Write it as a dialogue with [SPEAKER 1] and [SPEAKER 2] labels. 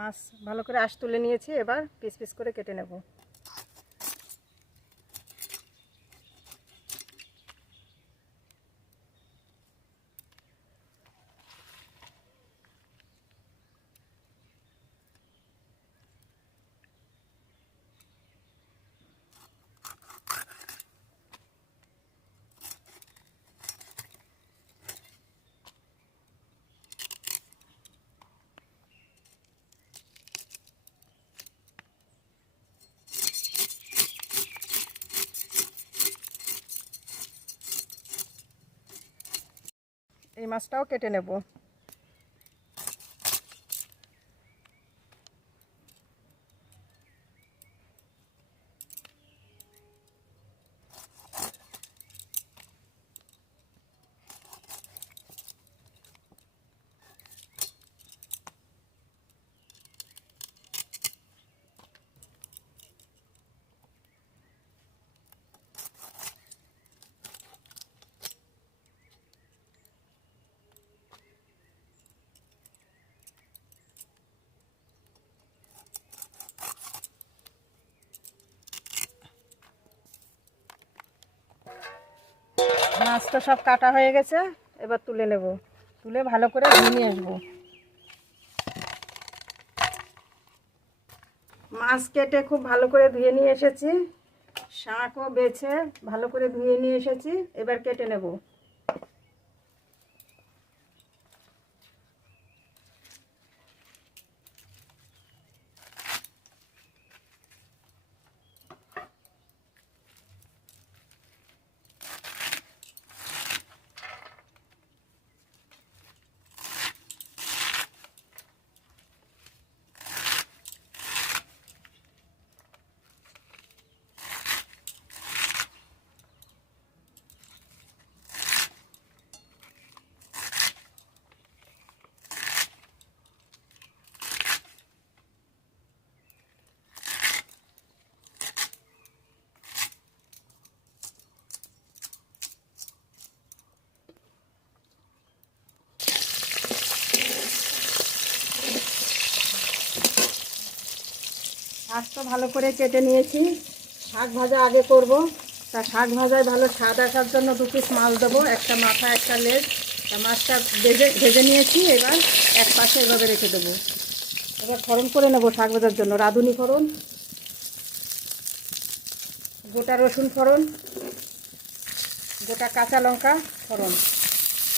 [SPEAKER 1] মাছ ভালো করে আশ তুলে নিয়েছি এবার পিস পিস করে কেটে নেব। এই মাছটাও কেটে নেব। মাছ তো সব কাটা হয়ে গেছে, এবার তুলে নেব। তুলে ভালো করে নিয়ে আসব মাছ কেটে খুব ভালো করে ধুয়ে নিয়ে এসেছি। শাঁখও বেছে ভালো করে ধুয়ে নিয়ে এসেছি। এবার কেটে নেব। শাক তো ভালো করে কেটে নিয়েছি। শাক ভাজা আগে করব। তা শাক ভাজায় ভালো স্বাদ আসার জন্য দু পিস মাছ দেবো, একটা মাথা, একটা লেজ। তা মাছটা ভেজে ভেজে নিয়েছি, এবার এক পাশে এভাবে রেখে দেবো। এবার ফোড়ন করে নেব শাক ভাজার জন্য। রাঁধুনি ফোড়ন, গোটা রসুন ফোড়ন, গোটা কাঁচা লঙ্কা ফোড়ন।